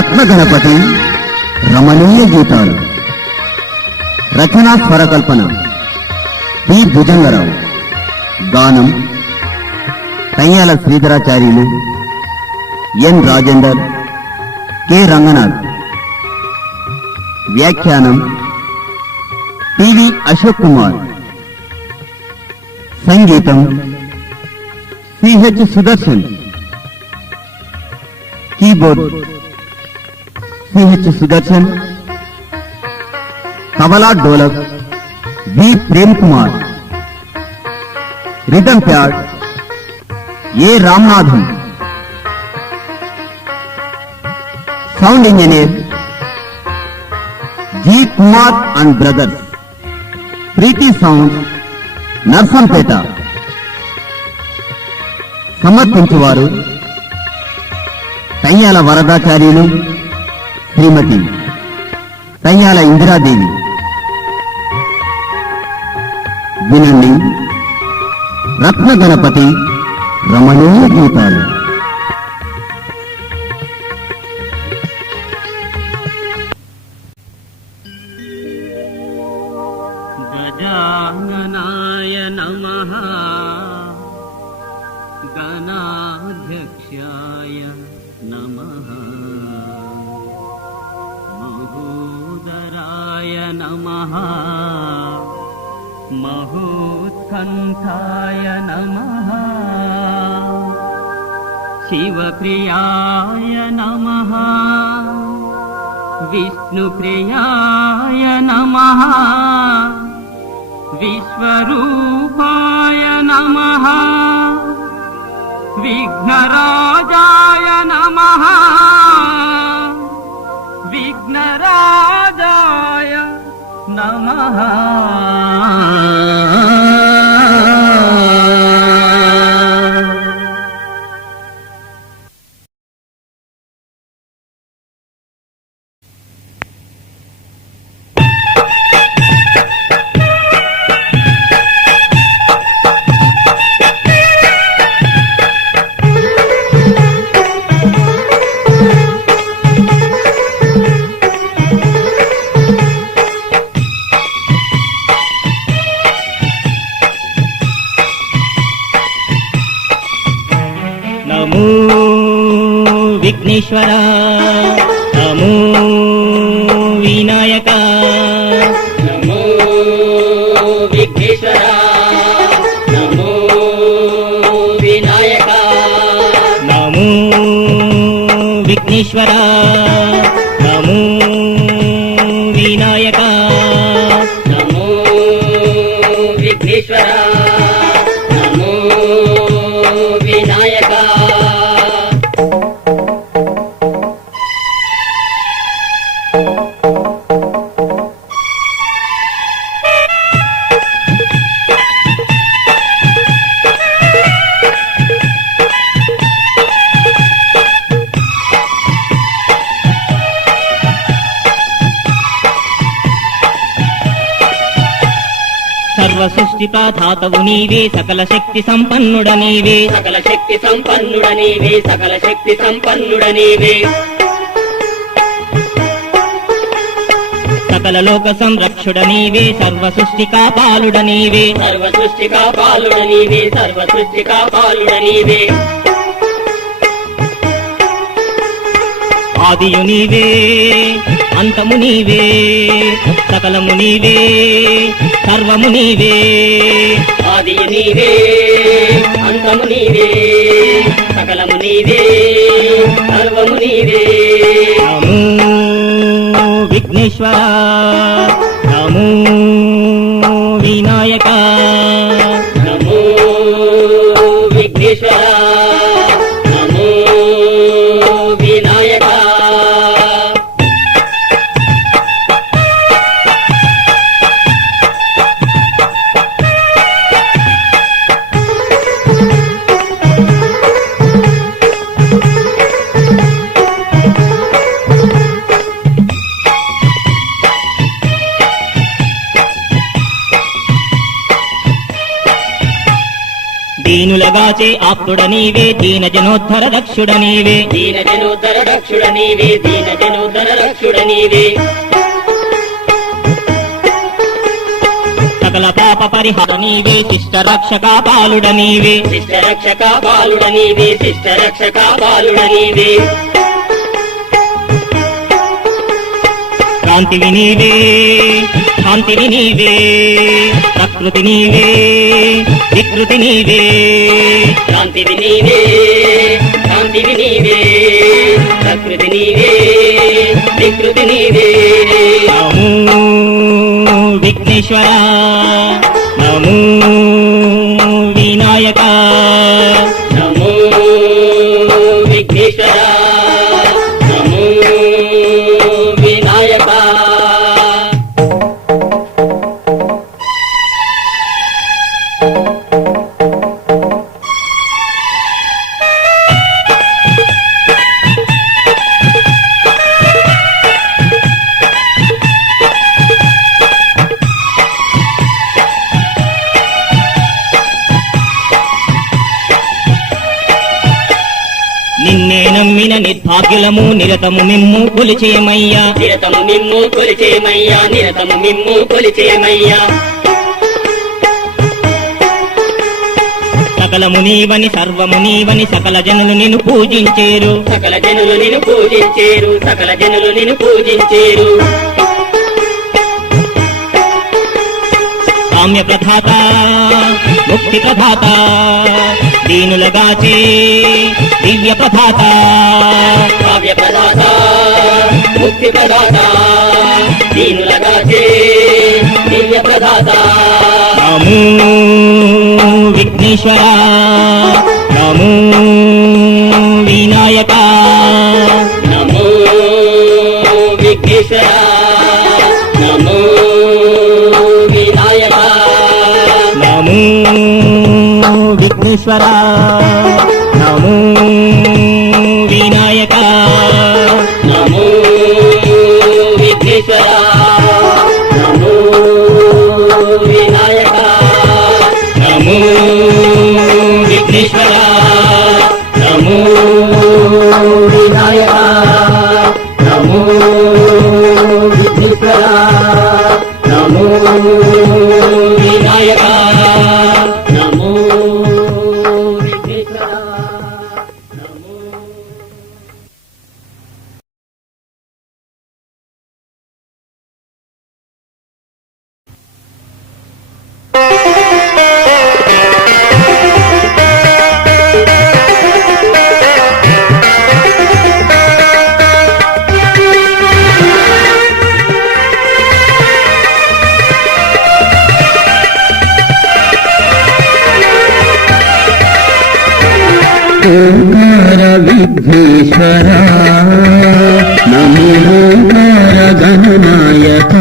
రత్నగణపతి రమణీయ గీతాలు. రచనా స్వరకల్పన పి భుజంగరావు. గానం తయ్యాల శ్రీధరాచార్యులు, ఎన్ రాజేందర్, కె రంగనాథ్. వ్యాఖ్యానం టివి అశోక్ కుమార్. సంగీతం CH Sudarshan. Keyboard CH Sudarshan. Tabla dholak V Prem Kumar. Rhythm pad A Ramnathan. Sound engineer G Kumar and brothers. Preethi sound Narsampet. సమర్పించువారు తయ్యాల వరదాచార్యులు, శ్రీమతి తయ్యాల ఇందిరాదేవి. వినండి రత్నగణపతి రమణీయ గీతాలు. గజాననాయ నమః, గణాధ్యక్షాయ నమః, మహోదరాయ నమః, మహోత్కంఠాయ నమః, శివప్రియాయ నమః, విష్ణుప్రియాయ నమః, విశ్వరూపాయ నమః, విఘ్నరాజాయ నమః, విఘ్నరాజాయ నమః. నమో విఘ్నేశ్వర, నమో వినాయక, నమో విఘ్నేశ్వర, నమో వినాయక, నమో విఘ్నేశ్వర, నమో వినాయక, నమో విఘ్నేశ్వర, నమో వినాయక. సర్వ సృష్టి ప్రధాతవు నీవే, సకల శక్తి సంపన్నుడ నీవే, సకల శక్తి సంపన్నుడ నీవే, సకల శక్తి సంపన్నుడ నీవే, సకల లోక సంరక్షుడ నీవే, సర్వ సృష్టి కాపాలుడ నీవే, సర్వ సృష్టి కాపాలుడ నీవే, సర్వ సృష్టి కాపాలుడ నీవే, ఆదియు నీవే, అంతము నీవే, సకలము నీవే, సర్వము నీవే, ఆదియు నీవే, అంతము నీవే, సకలము నీవే, సర్వము నీవే. నమో విఘ్నేశ్వర, నమో వినాయక, నమో విఘ్నేశ్వర, నమో వినాయక. దీనులగాచే ఆప్తుడ నీవే దీన జనోద్ధర దక్షుడ నీవే దీన జనోద్ధర రక్షుడ నీవే దీన జనోద్ధర రక్షుడ నీవే సకల పాప పరిహర నీవే శిష్ట రక్షక బాలుడ నీవే శిష్ట రక్షక బాలుడ నీవే శిష్ట రక్షక బాలుడ నీవే శాంతివి నీవే శాంతివి నీవే ప్రకృతి నీవే వికృతి నీవే శాంతివి నీవే శాంతివి నీవే ప్రకృతి నీవే వికృతి నీవే నమో విఘ్నేశ్వర నమో వినాయక నమో విఘ్నేశ్వర నమో వినాయక నిన్నే నమ్మిన నిర్భాగ్యులము నిరతము మిమ్ము కొలిచేమయ్యా నిరతము మిమ్ము కొలిచేమయ్యా నిరతము మిమ్ము కొలిచేమయ్యా సకలము నీవని సర్వము నీవని సకల జనులు నిన్ను పూజించేరు సకల జనులు నిన్ను పూజించేరు సకల జనులు నిన్ను పూజించేరు కామ్య ప్రధాత ముక్తి ప్రధాత దీనులగాచే దివ్య ప్రధాత కావ్య ప్రదాత ముక్తి ప్రదాత దీనులగాచే దివ్య ప్రదాత నమో విఘ్నేశ్వర నమో వినాయక నమో విఘ్నేశ్వర నమో వినాయక నమో విఘ్నేశ్వర నమో వినాయక నమో విఘ్నేశ్వర నమో వినాయక నమో విఘ్నేశ్వర నమో వినాయక నమో విఘ్నేశ్వర నమో వినాయక నమో విఘ్నేశ్వర నమో ఓంకార విఘ్నేశ్వర నమో ఓంకార గణనాయక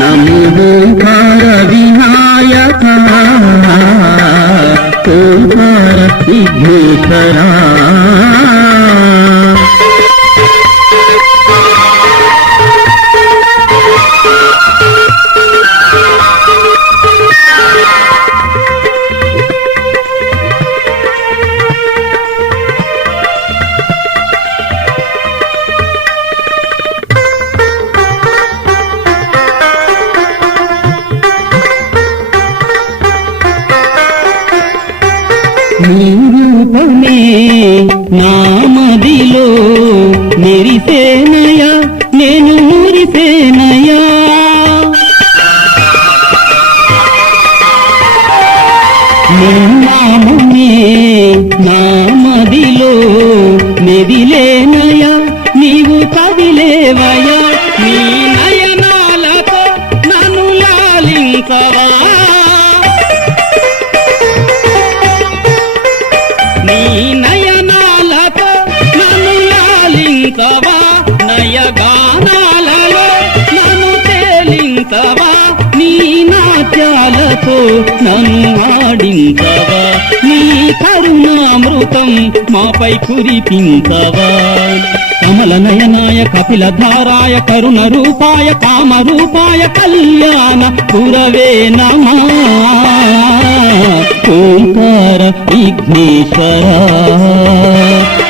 నమో ఓంకార వినాయక ఓంకార విఘ్నేశ్వర నీ రూపమే నామదిలో మెరిసేనయా నేను మురిసేనయా నీ నామమే నామదిలో మెదిలేనయా నీవు కదిలేవయా నీ నయనాలతో నన్ను లాలించవా నీ నయనాలతో నన్ను లాలించవా నయగానాలలో నన్ను తేలించవా నీ నాట్యాలతో నన్ను ఆడించవా నీ కరుణామృతం మాపై కురిపించవా కమల నయనాయ కపిల ధారాయ కరుణ రూపాయ కామ రూపాయ కళ్యాణ గురవే నమః ఓంకార విఘ్నేశ్వర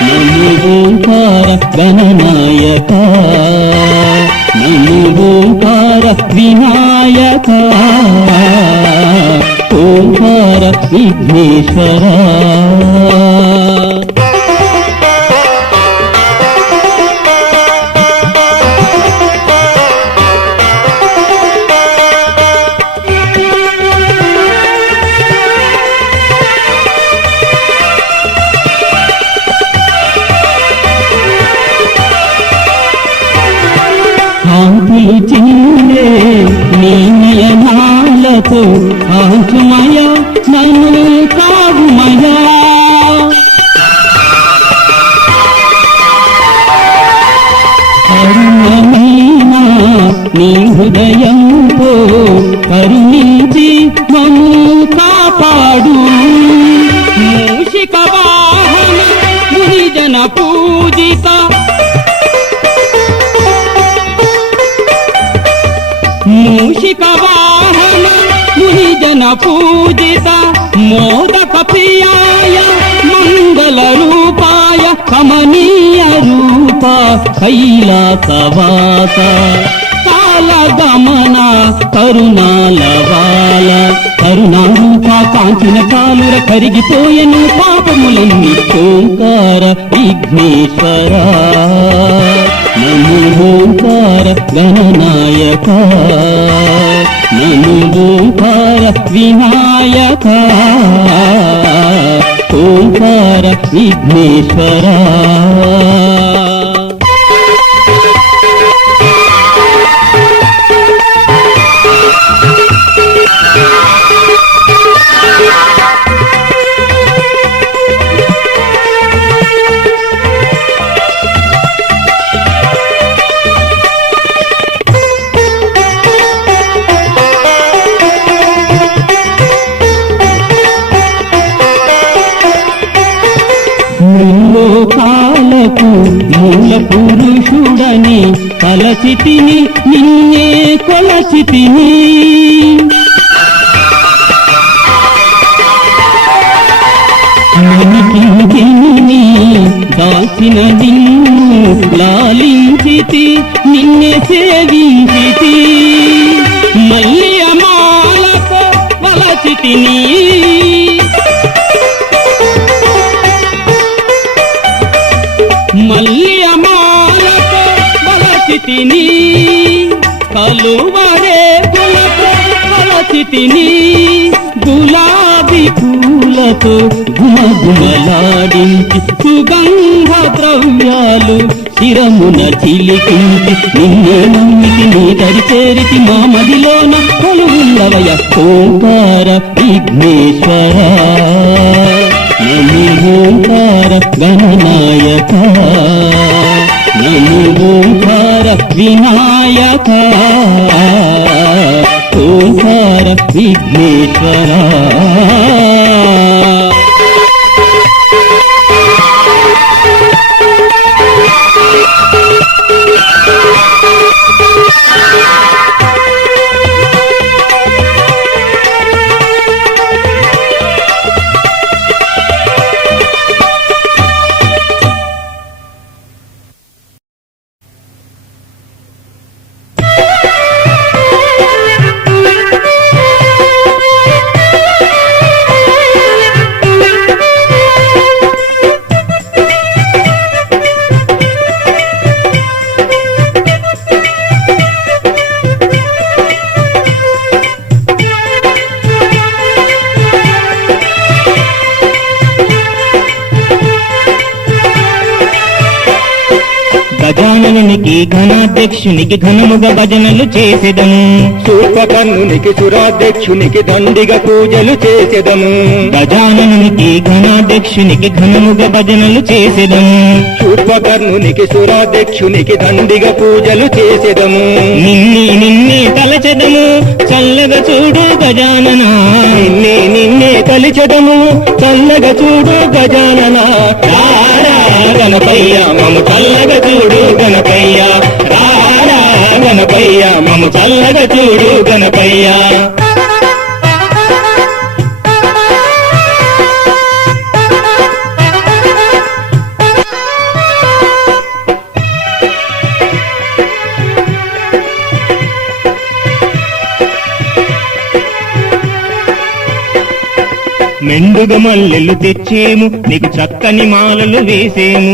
నమో ఓంకార గణనాయక నమో ఓంకార వినాయక ఓంకార విఘ్నేశ్వర కాంతులు చిందే నీ నయనాలతో కాంచుమయ నన్ను కావుమయా కరుణమైన నీ హృదయంతో కరుణించి మమ్ము కాపాడు మూషిక వాహన మునిజన పూజిత మూషిక వాహన మునిజన పూజిత మోదక ప్రియాయ మంగళ రూపాయ కమనీయ రూప కైలాసవాస కాల గమన కరుణాలవాల కరుణారూప కాంచిన కాలుర కరిగిపోయెను పాపములన్నీ ఓంకార విఘ్నేశ్వర నమో ఓంకార గణనాయక నమో ఓంకార వినాయక ఓంకార విఘ్నేశ్వర లోకాలకు మూల పురుషుడని కలసితిని నిన్నే కొలసితిని మనికిని దాచిన నిన్ను లాలించితి నిన్నే సేవించితి మల్లియమాలతో వలసితిని మల్లియమాలతో వలసితిని కలువరే పులతో వలసితిని గులాబీ పూలతో గుమగుమలాడించి సుగంధ ద్రవ్యాలు శిరమున చిలికించి నిన్నే నమ్మితి నీ దరి చేరితి మా మదిలోన కొలువుండవయ ఓంకార విఘ్నేశ్వర నమో ఓంకార గణనాయక నమో ఓంకార వినాయక ఓంకార విఘ్నేశ్వర గజాననునికి ఘనాధ్యక్షునికి ఘనముగ భజనలు చేసెదము శూర్పకర్ణునికి సురాధ్యక్షునికి దండిగ పూజలు చేసెదము గజాననునికి ఘనాధ్యక్షునికి ఘనముగ భజనలు చేసెదము శూర్పకర్ణునికి సురాధ్యక్షునికి దండిగ పూజలు చేసెదము నిన్నే తలచెదము చల్లగా చూడు గజానన నిన్నే తలిచెదము చల్లగా చూడు గజానన రారా గణపయ్య మము చల్లగా చూడు గణపయ్య రారా గణపయ్య మము చల్లగా చూడు గణపయ్య నిండుగా మల్లెలు తెచ్చేము నీకు చక్కని మాలలు వేసేము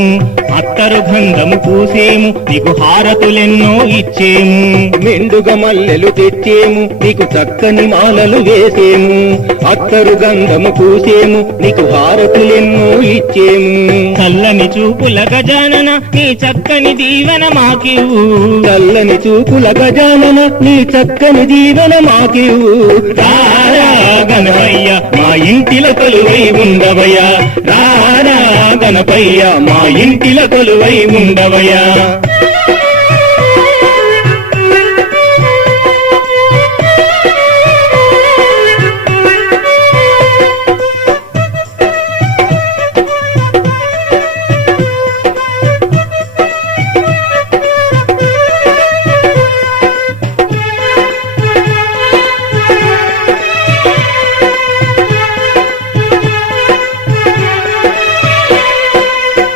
అత్తరు గంధము పూసేము నీకు హారతులెన్నో ఇచ్చేము నిండుగా మల్లెలు తెచ్చేము నీకు చక్కని మాలలు వేసేము అత్తరు గంధము పూసేము నీకు హారతులెన్నో ఇచ్చేము చల్లని చూపుల గజానన నీ చక్కని దీవెన మాకివు చల్లని చూపుల గజానన నీ చక్కని దీవెన మాకివు రారా గణపయ్య మా ఇంటిలో కొలువై ఉండవయ్యా రారా గణపయ్య మా ఇంటిలో కొలువై ఉండవయ్యా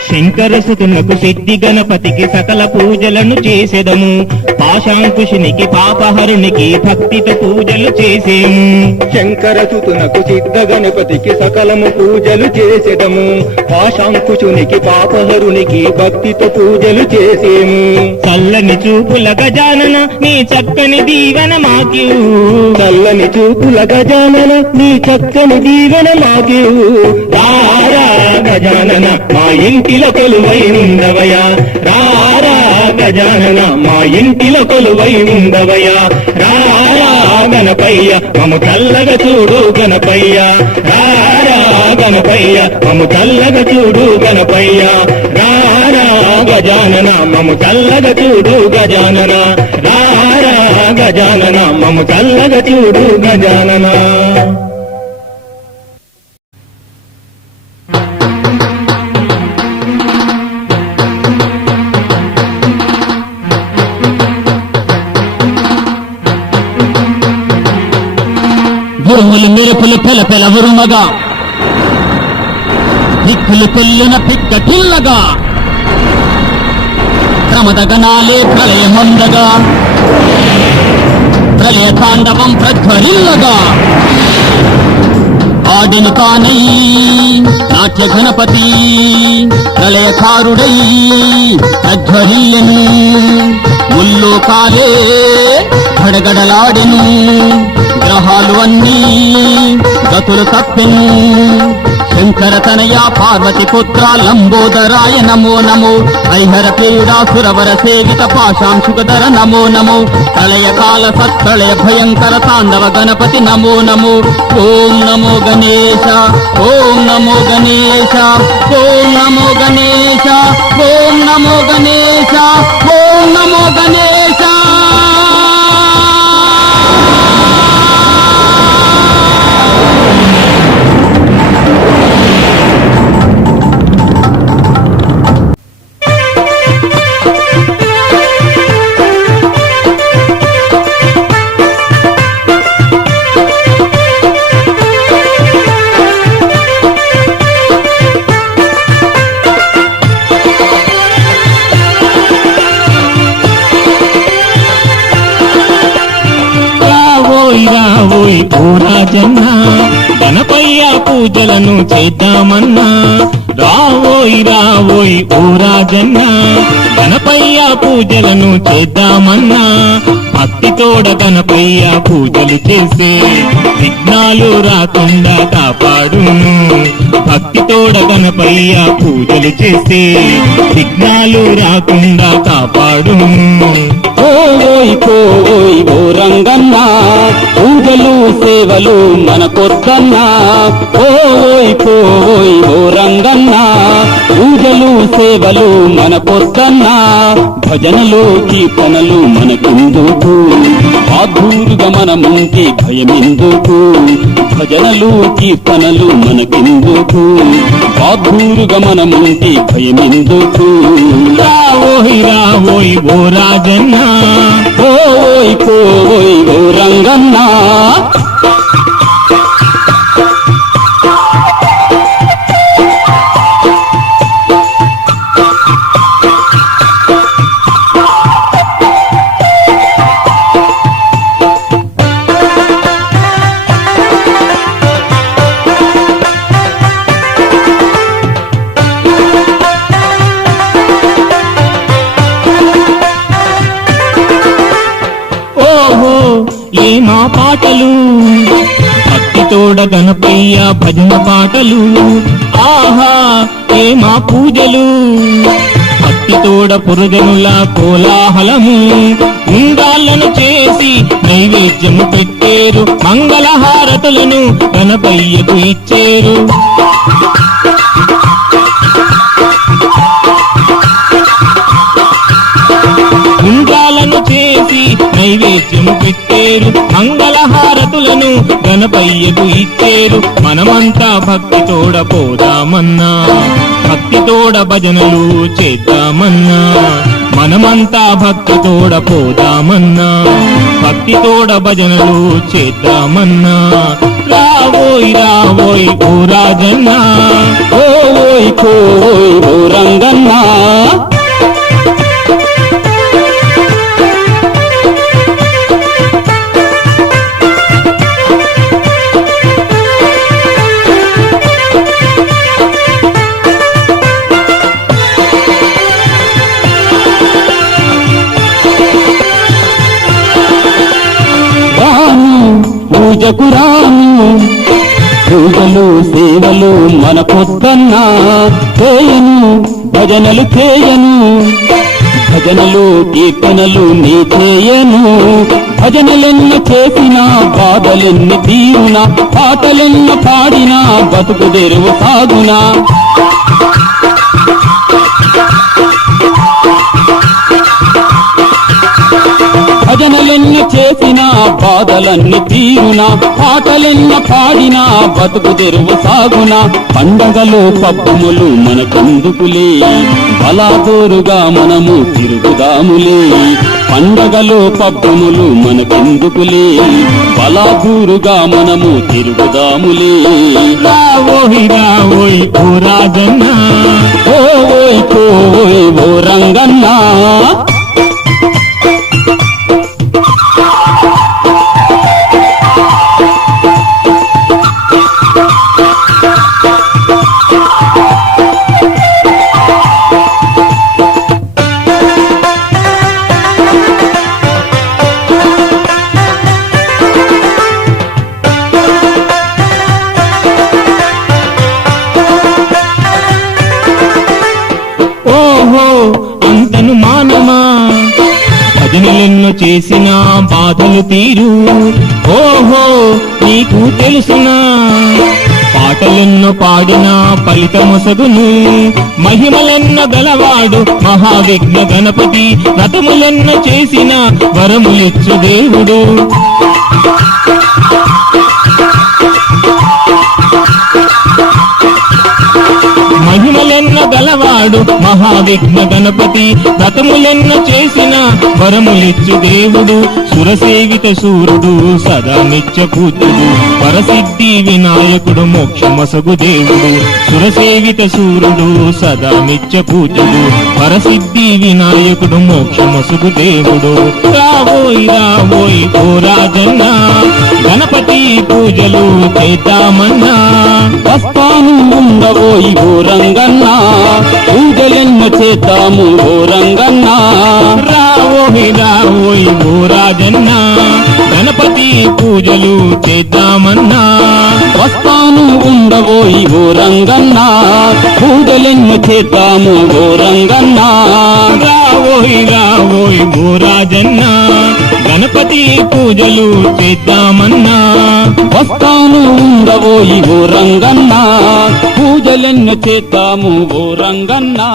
శంకరసుతునకు సిద్ధి గణపతికి సకల పూజలను చేసెదము పాశాంకుశునికి పాపహరునికి భక్తితో పూజలు చేసేము శంకరసుతునకు సిద్ధ గణపతికి సకలము పూజలు చేసెదము పాశాంకుశునికి పాపహరునికి భక్తితో పూజలు చేసేము చల్లని చూపుల గజానన నీ చక్కని దీవెన మాకివు చల్లని చూపుల గజానన నీ చక్కని దీవెన మాకివు రారా గజానన మా ఇంటిలో కొలువై ఉండవయ్యా రారా గజానన మా ఇంటిలో కొలువై ఉండవయ్యా రారా గణపయ్య మము చల్లగా చూడు గణపయ్య రారా గణపయ్య మము చల్లగా చూడు గణపయ్య రారా గజానన మము చల్లగా చూడు గజానన రారా గజానన మము చల్లగా చూడు గజానన ఉరుములు మెరుపులు పెలపెల ఉరుమగా దిక్కులు పెళ్ళున పిక్కటిల్లగా ప్రమదగనాలే ప్రళయమందగా ప్రళయ తాండవం ప్రజ్వరిల్లగా ఆడిను తానై నాట్య గణపతి ప్రళయకారుడై ప్రజ్వరిల్లెను ముల్లు కాలే గడగడలాడెను గ్రహాలు అన్నీ గతులు తప్పెను శంకర తనయ పార్వతి పుత్ర లంబోదరాయ నమో నమో హరిహర పేయుడా సురవర సేవిత పాశాంశుకధర నమో నమో ప్రళయ కాల సత్ప్రళయ భయంకర తాండవ గణపతి నమో నమో ఓం నమో గణేశ ఓం నమో గణేశ ఓం నమో గణేశ ఓం నమో గణేశ ఓం నమో గణేశ రావోయ్ ఓ రాజన్న గణపయ్య పూజలను చేద్దామన్నా రావోయ్ ఓ రాజన్న గణపయ్య పూజలను చేద్దామన్నా భక్తితోడ గణపయ్య పూజలు చేసే విఘ్నాలు రాకుండా కాపాడును భక్తితోడ గణపయ్య పూజలు చేసే విఘ్నాలు రాకుండా కాపాడును ఓయ్ ఓ రంగన్నా పూజలు సేవలు మనకొద్దన్నా ఓయ్ ఓ రంగన్నా పూజలు సేవలు మనకొద్దన్నా భజనలు కీర్తనలు మనకెందుకు ఆధూరుగా మనముంటే భయమెందుకు భజనలు కీర్తనలు మనకెందుకు ఆధూరుగా మనముంటే భయమెందుకు రావోయ్ ఓ రాజన్నా ఓయ్ ఓ రంగన్నా పాటలు భక్తితోడ గణపయ్య భజన పాటలు ఆహా ఏ మా పూజలు భక్తితోడ పురుజనుల కోలాహలము ఉండాలను చేసి నైవేద్యము పెట్టేరు మంగళహారతులను గణపయ్యకు ఇచ్చేరు ఉండాలను చేసి నైవేద్యము పెట్టేరు మంగళహారతులను గణపయ్యకు ఇచ్చేరు మనమంతా భక్తితోడ పోదామన్నా భక్తితోడ భజనలు చేద్దామన్నా మనమంతా భక్తితోడ పోదామన్నా భక్తితోడ భజనలు చేద్దామన్నా రావోయ్ రావోయ్ ఓ రాజన్నా ఓయ్ కోయ్ ఓ రంగన్నా పూజకు రాను పూజలు సేవలు మన పొద్దన్నా చేయను భజనలు చేయను భజనలు కీర్తనలు నీ చేయను భజనలెన్న చేసినా బాధలెన్ని తీరునా పాటలెన్న పాడినా బతుకు తెరువు సాగునా భజనలెన్ని చేసినా బాధలన్నీ తీరునా పాటలెన్న పాడినా బతుకు తెరువు సాగునా పండగలు పబ్బములు మనకందుకులే బలాదోరుగా మనము తిరుగుదాములే పండగలు పబ్బములు మనకెందుకులే బలాదూరుగా మనము తిరుగుదాములే రావోయ్ రావోయ్ ఓ రాజన్నా ఓయ్ కోయ్ ఓ రంగన్నా భజనలెన్నో చేసిన బాధలు తీరు ఓహో నీకు తెలుసునా పాటలెన్నో పాడిన ఫలితమొసగును మహిమలెన్నో గలవాడు మహావిఘ్న గణపతి వ్రతములెన్నో చేసిన వరములిచ్చు దేవుడు మహిమలెన్నో గలవాడు మహావిఘ్న గణపతి వ్రతములెన్నో చేసిన వరములిచ్చు దేవుడు సురసేవిత సూర్యుడు సదా నిత్య పూజ్యుడు పరసిద్ధి వినాయకుడు మోక్షమసగు దేవుడు సురసేవిత సూర్యుడు సదా నిత్య పూజ్యుడు పరసిద్ధి వినాయకుడు మోక్షమసగు దేవుడు రావోయ్ రావోయ్ ఓ రాజన్నా గణపతి పూజలు చేద్దామన్నా వస్తాను ఉండవోయ్ ఓ రంగన్నా పూజలెన్న చేద్దాము ఓ రంగన్నా రావోయ్ రావోయ్ ఓ రాజన్నా గణపతి పూజలు చేద్దామన్నా వస్తాను ఉండవోయ్ ఓ రంగన్నా పూజలెన్న చేద్దాము ఓ రంగన్నా రావోయ్ రావోయ్ ఓ రాజన్నా గణపతి పూజలు చేద్దామన్నా వస్తాను ఉండవోయ్ ఓ రంగన్నా పూజలెన్న చేద్దాము ఓ రంగన్నా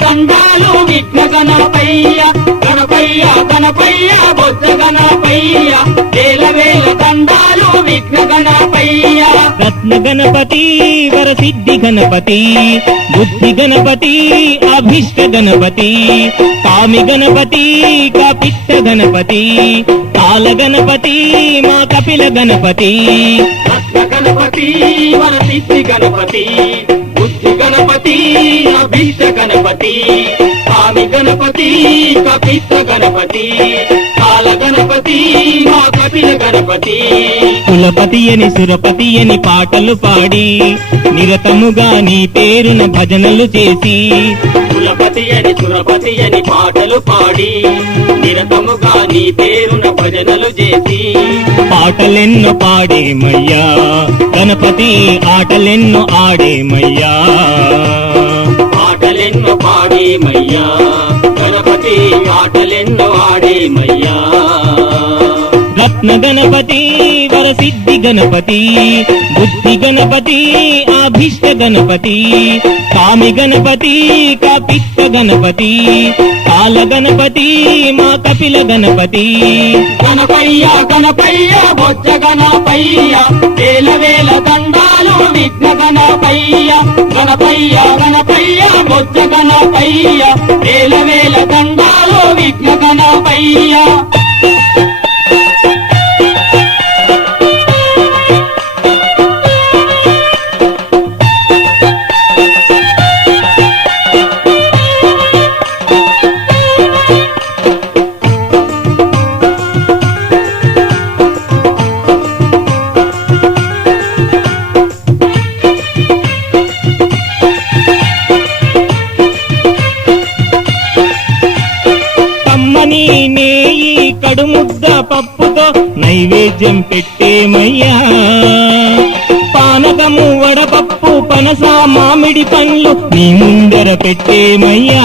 దండాలు విఘ్న గణపయ్య గణపయ్య గణపయ్య బొజ్జ గణపయ్య వేల వేల దండాలు విఘ్న గణపయ్య రత్న గణపతి వరసిద్ధి గణపతి బుద్ధి గణపతి అభిష్ట గణపతి కామి గణపతి కపిత్త గణపతి కాల గణపతి మా కపిల గణపతి రత్న గణపతి వరసిద్ధి గణపతి బుద్ధి గణపతి అభీష్ట గణపతి కామి గణపతి కపిత్త గణపతి కాల గణపతి మా కపిల గణపతి కులపతి అని సురపతి అని పాటలు పాడి నిరతముగా నీ పేరున భజనలు చేసి కులపతి అని సురపతి అని పాటలు పాడి నిరతముగా నీ పేరున భజనలు చేసి పాటలెన్నో పాడేమయ్యా గణపతి ఆటలెన్నో ఆడేమయ్యా ఆటలెన్నో పాడేమయ్యా గణపతి ఆటలెన్నో ఆడేమయ్యా రత్న గణపతి వరసిద్ధి గణపతి బుద్ధి గణపతి అభిష్ట గణపతి కామి గణపతి కపిత్త గణపతి కాల గణపతి మా కపిల గణపతి గణపయ్య గణపయ్య బొజ్జ గణపయ్య వేల వేల దండాలు విఘ్న గణపయ్య గణపయ్య గణపయ్య బొజ్జ గణపయ్య వేల వేల దండాలు విఘ్న గణపయ్య కమ్మని నేయి కడుముద్ద పప్పుతో నైవేద్యం పెట్టేమయ్యా పానకము వడపప్పు పనస మామిడి పండ్లు నీ ముందర పెట్టేమయ్యా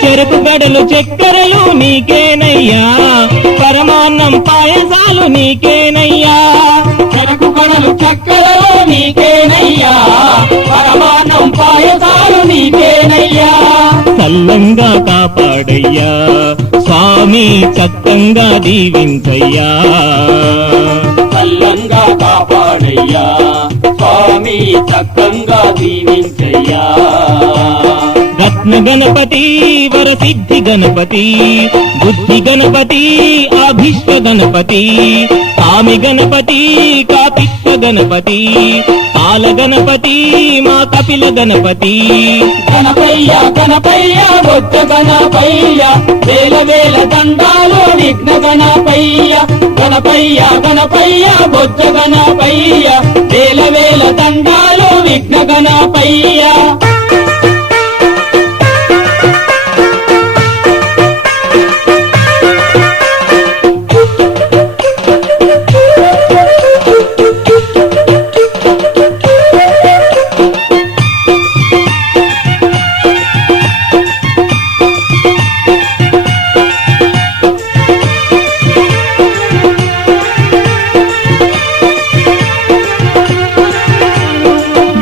చెరుకు గడలు చక్కెరలు నీకేనయ్యా పరమాన్నం పాయసాలు నీకేనయ్యా చెరకు కడలు చక్కరలో నీకేనయ్యా పరమాన్నం పాయసాలు నీకేనయ్యా చల్లంగా కాపాడయ్యా స్వామి చక్కంగా దీవించయ్యా చల్లంగా కాపాడయ్యా స్వామి చక్కంగా దీవించయ్యా రత్న గణపతి వరసిద్ధి గణపతి బుద్ధి గణపతి అభిష్ట గణపతి కామి గణపతి కపిత్త గణపతి కాల గణపతి మా కపిల గణపతి గణపయ్య గణపయ్య బొజ్జ గణపయ్య వేల వేల దండాలు విఘ్న గణపయ్య గణపయ్య గణపయ్య బొజ్జ గణపయ్య వేల వేల దండాలు విఘ్న గణపయ్య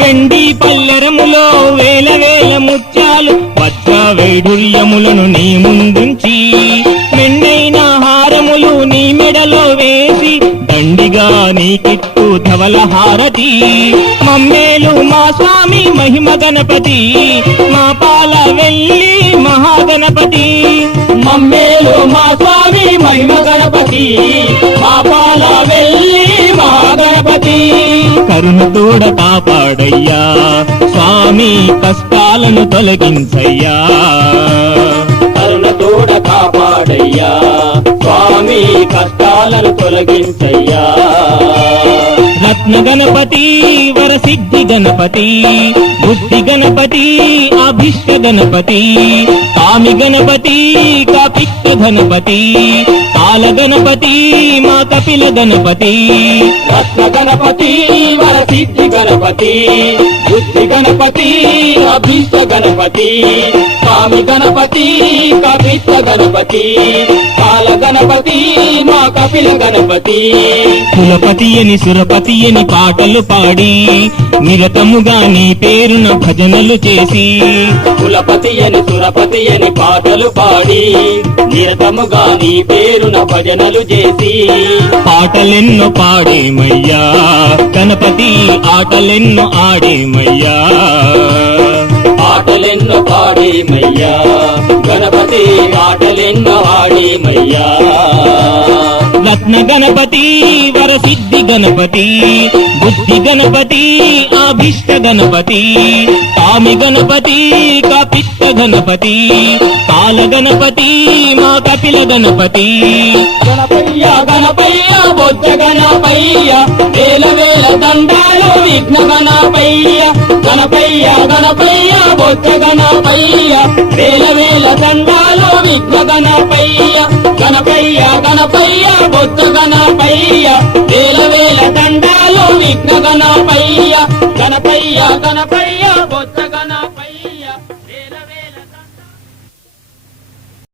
వెండి పల్లెరములో వేల వేల ముత్యాలు వజ్ర వైఢూర్యములను నీ ముందుంచి మెండైన హారములు నీ మెడలో వేసి దండిగా నీకిత్తు ధవల హారతి మమ్మేలు మా స్వామి మహిమ గణపతి మా పాల వెళ్ళి మహాగణపతి మమ్మేలు మా స్వామి మహిమ గణపతి మా పాల వెళ్ళి మహాగణపతి కరుణతోడ కాపాడయ్యా స్వామి కష్టాలను తొలగించయ్యా కరుణతోడ కాపాడయ్యా స్వామి కష్టాలను తొలగించయ్యా రత్న గణపతి వరసిద్ధి గణపతి బుద్ధి గణపతి అభిష్ట గణపతి కామి గణపతి కపిత్త గణపతి కాల గణపతి మా కపిల గణపతి రత్న గణపతి వరసి సిద్ధి గణపతి, బుద్ధి గణపతి, అభీష్ట గణపతి, స్వామి గణపతి, కపిత్త గణపతి, కాల గణపతి, మా కపిల గణపతి. కులపతి అని సురపతి అని పాటలు పాడి నిరతముగా నీ పేరున భజనలు చేసి కులపతి అని సురపతి అని పాటలు పాడి నిరతముగా నీ పేరున భజనలు చేసి పాటలెన్నో పాడేమయ్యా గణపతి ఆటలెన్నో ఆడేమయ్యా ఆటలెన్నో పాడేమయ్యా గణపతి, ఆటలెన్నో ఆడేమయ్యా. రత్న గణపతి వరసిద్ధి గణపతి, బుద్ధి గణపతి, అభిష్ట గణపతి, స్వామి గణపతి, కపిత్త గణపతి, కాల గణపతి, మా కపిల గణపతి. గణపయ్య గణపయ్య బొజ్జ గణపయ్య, వేల వేల దండాలు విఘ్న గణపయ్య. గణపయ్య గణపయ్య బొజ్జ గణపయ్య, వేల వేల దండాలు విఘ్న గణపయ్య. గణపయ్య గణపయ్య బొజ్జ గణపయ్య, వేల వేల దండాలు విఘ్న గణపయ్య. గణపయ్య గణపయ్య